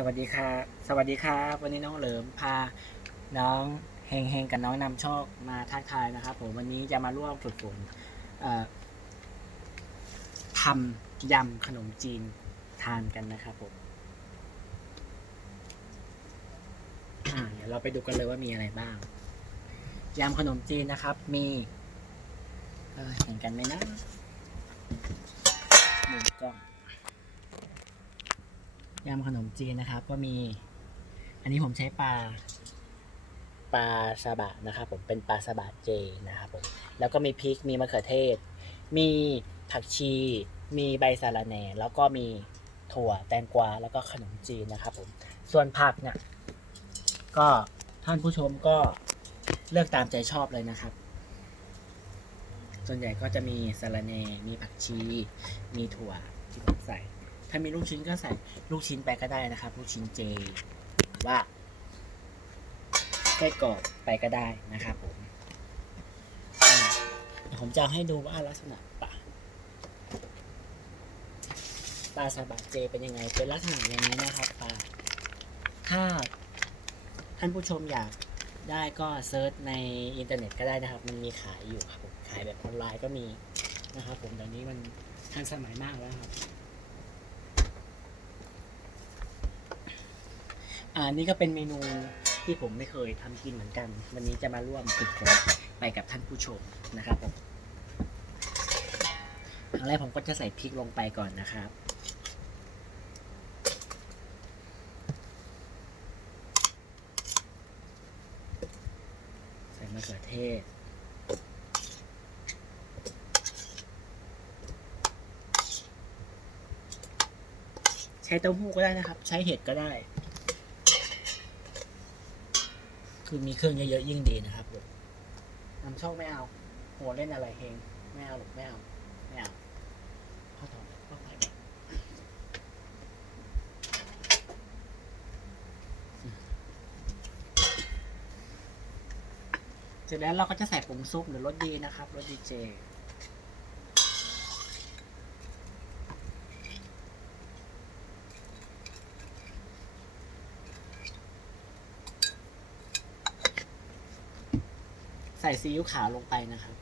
สวัสดีครับสวัสดีครับวันนี้น้องเหลิมพาน้องเฮงเฮงกับน้องนำโชคมาทักทายนะครับ ผมวันนี้จะมาร่วมฝึกฝนทำยำขนมจีนทานกันนะครับผมเดี๋ยวเราไปดูกันเลยว่ามีอะไรบ้างยำขนมจีนนะครับ มีเเห็นกันไหมนะหนึ่งกล้อง ยำขนมจีนนะครับ ก็มี อันนี้ผมใช้ปลาปลาซาบะนะครับผมเป็นปลาซาบะเจนะครับผมแล้วก็มีพริกมีมะเขือเทศ มีผักชี มีใบสะระแหน่ แล้วก็มีถั่วแตงกวาแล้วก็ขนมจีนนะครับผมส่วนผักเนี่ยก็ท่านผู้ชมก็เลือกตามใจชอบเลยนะครับ ส่วนใหญ่ก็จะมีสะระแหน่ มีผักชี มีถั่วที่ผมใส่ ถ้ามีลูกชิ้นก็ใส่ลูกชิ้นไปก็ได้นะครับ ลูกชิ้นเจหรือว่าไส้กรอบไปก็ได้นะครับผมผมจะให้ดูว่าลักษณะปลาปลาซาบะเจเป็นยังไง เป็นลักษณะอย่างนี้นะครับปลาถ้าท่านผู้ชมอยากได้ก็เซิร์ชในอินเทอร์เน็ตก็ได้นะครับ มันมีขายอยู่ครับผมขายแบบออนไลน์ก็มีนะครับผมเดี๋ยวนี้มันทันสมัยมากแล้วครับ อ่านี่ก็เป็นเมนูที่ผมไม่เคยทำกินเหมือนกัน วันนี้จะมาร่วมฝึกฝนไปกับท่านผู้ชมนะครับผมครั้งแรกผมก็จะใส่พริกลงไปก่อนนะครับใส่มะเขือเทศใช้เต้าหู้ก็ได้นะครับ ใช้เห็ดก็ได้ คือมีเครื่องเยอะๆยิ่งดีนะครับลูกนำโชคไม่เอาโหเล่นอะไรเฮงไม่เอาลูกไม่เอาไม่เอาพ่อถอนพ่อไปก่อนเสร็จแล้วเราก็จะใส่ผงซุปหรือรสดีนะครับรสดีเจ ส่ซีอิ๊วขาวลงไปนะครับ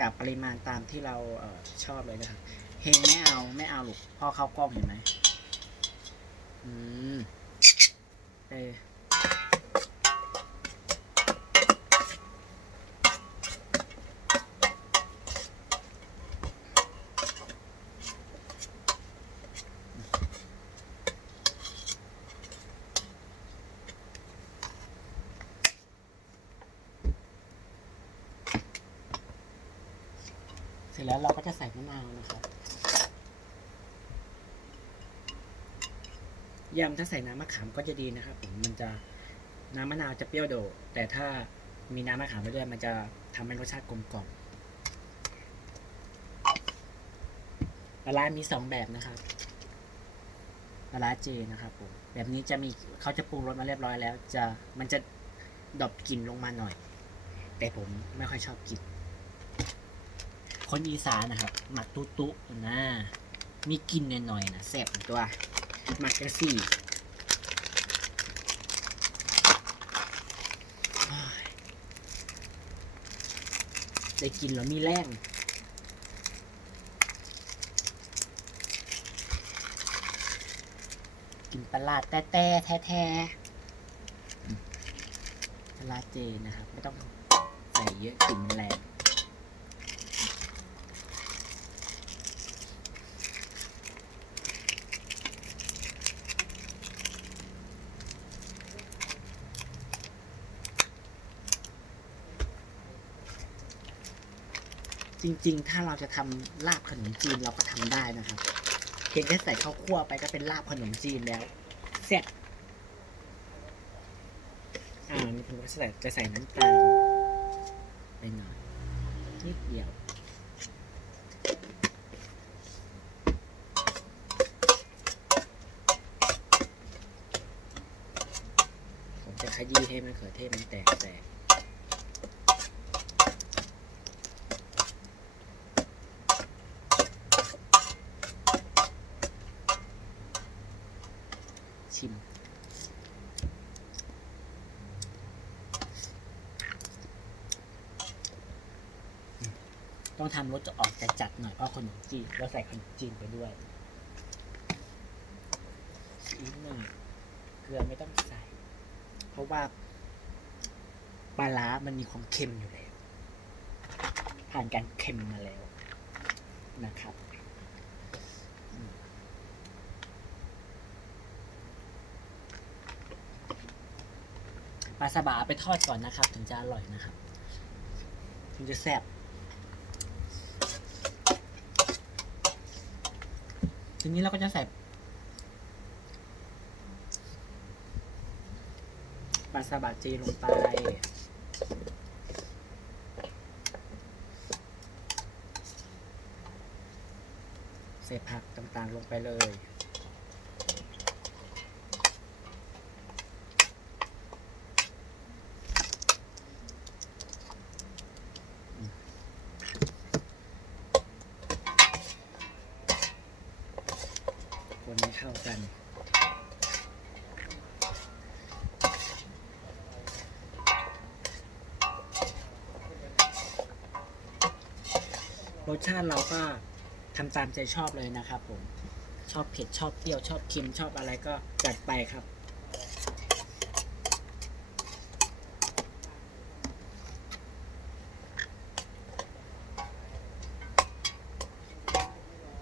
กับปริมาณตามที่เราเออชอบเลยนะครับเฮงไม่เอาไม่เอาลูกพ่อเข้ากล้องเห็นไหมอืม เสร็จแล้วเราก็จะใส่มะนาวนะครับยำถ้าใส่น้ำมะขามก็จะดีนะครับผมมันจะน้ำมะนาวจะเปรี้ยวโดดแต่ถ้ามีน้ำมะขามไปด้วยมันจะทำให้รสชาติกลมกล่อมปลาร้ามีสองแบบนะครับปลาร้าเจนะครับผมแบบนี้จะมีเขาจะปรุงรสมาเรียบร้อยแล้ว จะมันจะดอปกลิ่นลงมาหน่อย แต่ผมไม่ค่อยชอบกลิ่น คนอีสานนะครับหมักตุ๊ตุนะมีกลินหน่อยๆนะแซ่บตัวหมักกันสี่ได้กินแล้วมีแรงกินปลาร้าแต้แท้ๆอืมปลาเจนะครับ ไม่ต้องใส่เยอะกลิ่นแรง จริง ๆ ถ้าเราจะทำลาบขนมจีนเราก็ทำได้นะครับเพียงแค่ใส่ข้าวคั่วไปก็เป็นลาบขนมจีนแล้วเสร็จอ่าผมก็จะใส่จะใส่น้ำตาลไปหน่อยนิดเดียวผมจะขยี้ให้มะเขือเทศมันแตกแตก ชิม ต้องทำรสจะออกจะจัดหน่อยเพราะขนมจีนเราใส่ขนมจีนไปด้วยซีอิ๊วหนึ่งเกลือไม่ต้องใส่ เพราะว่าปลาร้ามันมีความเค็มอยู่แล้ว ผ่านการเค็มมาแล้วนะครับอืมปลาสบะเอาไปทอดก่อนนะครับ ถึงจะอร่อยนะครับ ถึงจะแซ่บทีนี้เราก็จะใส่ปลาซาบะจีลงไปใส่ผักต่างๆลงไปเลย คนให้เข้ากัน รสชาติเราก็ทำตามใจชอบเลยนะครับผม ชอบเผ็ดชอบเปรี้ยวชอบเค็มชอบอะไรก็จัดไปครับ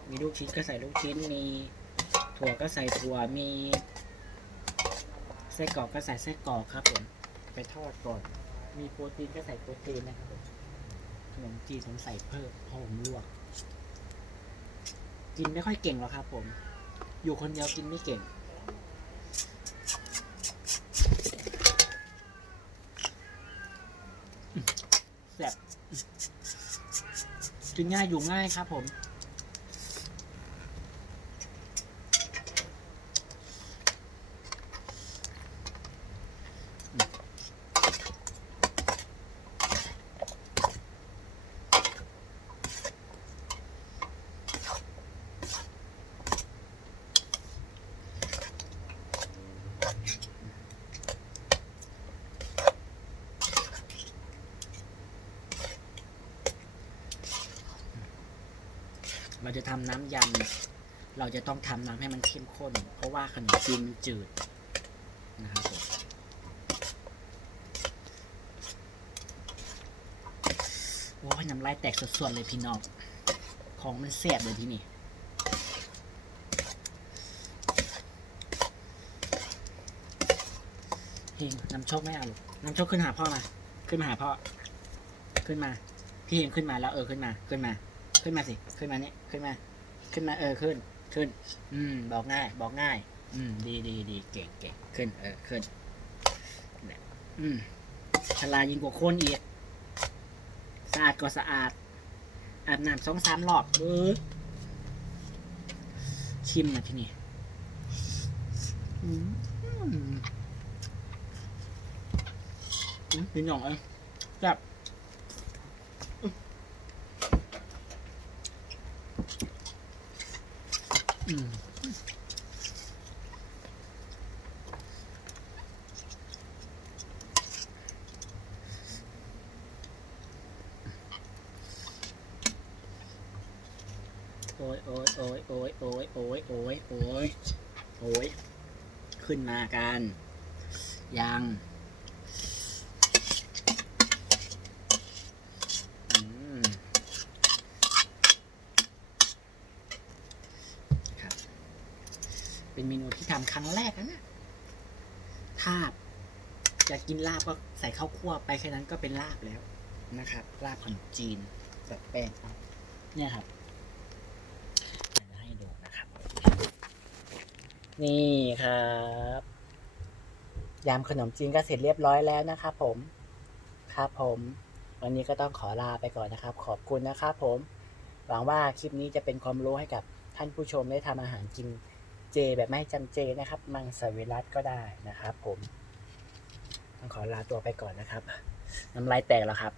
มีลูกชิ้นก็ใส่ลูกชิ้นมี ถั่วก็ใส่ถั่วมีไส้กรอกก็ใส่ไส้กรอกครับผมไปทอดก่อน มีโปรตีนก็ใส่โปรตีนนะครับผมขนมจีนผมใส่เพิ่มเพราะผมลวก กินไม่ค่อยเก่งหรอกครับ ผม อยู่คนเดียวกินไม่เก่งแซ่บกินง่ายอยู่ง่ายครับผม จะทำน้ำยำเราจะต้องทำน้ำให้มันเข้มข้น เพราะว่าขนมจีนมันจืดนะครับผมโอ้ยน้ำลายแตกสดๆเลยพี่น้องของมันแซ่บเลยที่นี่เฮงน้ำโชคไม่เอาหรอกน้ำโชคขึ้นหาพ่อมา ขึ้นมาหาพ่อ ขึ้นมา พี่เฮงขึ้นมาแล้วเออขึ้นมา ขึ้นมา ขึ้นมาสิ ขึ้นมานี่ขึ้นมา ขึ้นมา เออ ขึ้น ขึ้น อืม บอกง่าย บอกง่าย อืม ดีดีดีเก่งเก่งขึ้น เออ ขึ้นอืมฉลาดยิ่งกว่าคนอีก สะอาดก็สะอาด อาบน้ำสองสามรอบเออชิมนะที่นี่อืมอืมเป็นหย่องเอ้ยแบบอืม โอ้ยโอ้ยโอ้ยโอ้ยโอ้ยโอ้ยโอ้ยโอ้ยโอ้ยขึ้นมากันยัง อืมครับ เป็นเมนูที่ทำครั้งแรกนะเนี่ยถ้าจะกินลาบก็ใส่ข้าวคั่วไปแค่นั้นก็เป็นลาบแล้วนะครับ ลาบขนมจีนแบบแป้งเนี่ยครับให้ดูนะครับ นี่ครับยำขนมจีนก็เสร็จเรียบร้อยแล้วนะครับผมครับผม วันนี้ก็ต้องขอลาไปก่อนนะครับ ขอบคุณนะครับผม หวังว่าคลิปนี้จะเป็นความรู้ให้กับท่านผู้ชมได้ทำอาหารกิน เจแบบไม่จำเจนะครับ มังสวิรัตก็ได้นะครับ ผม ต้องขอลาตัวไปก่อนนะครับ น้ำลายแตกแล้วครับ